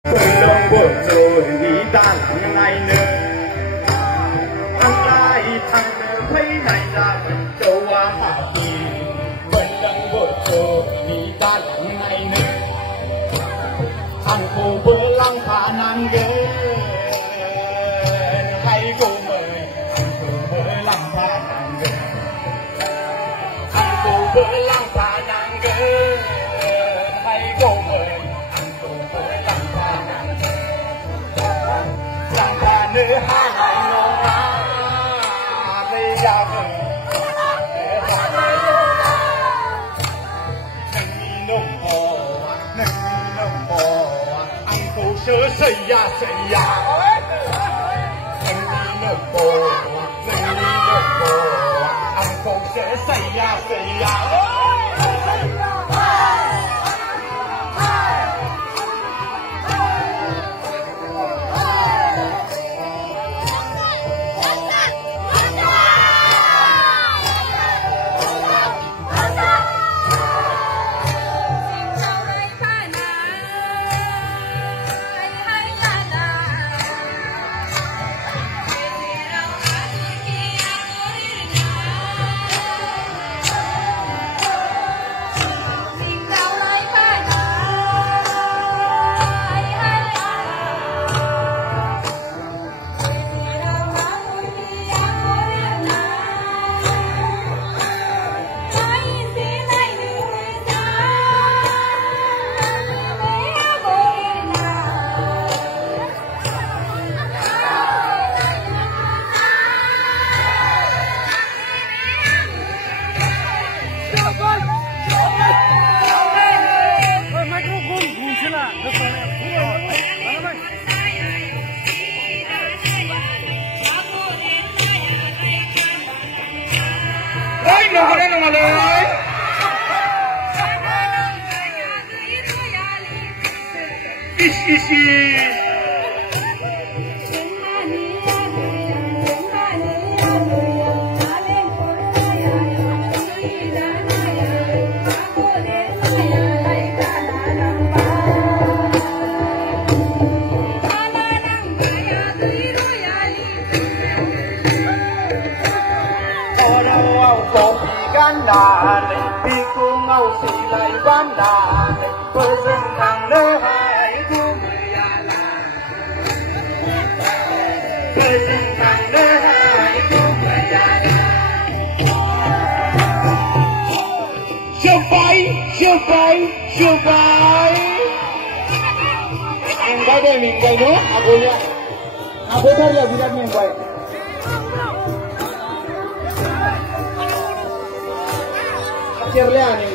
Belum bocor di dalam air Anai thang thấy này là mình châu hati Belum bocor di dalam air Aku belang kanan Hai cô mời Aku belang kanan Aku belang kanan Hai cô mời Nữ hai ngày nô má Lê gia vừng Nâng nông bò Anh cô sơ xây ya Nâng nông bò Anh cô sơ xây ya Piku ngau silai banda Persentang lehai kumeyana Persentang lehai kumeyana Syupai Minggai deh, minggai no Abunya Abu dah ya bilang minggai Akhirnya nih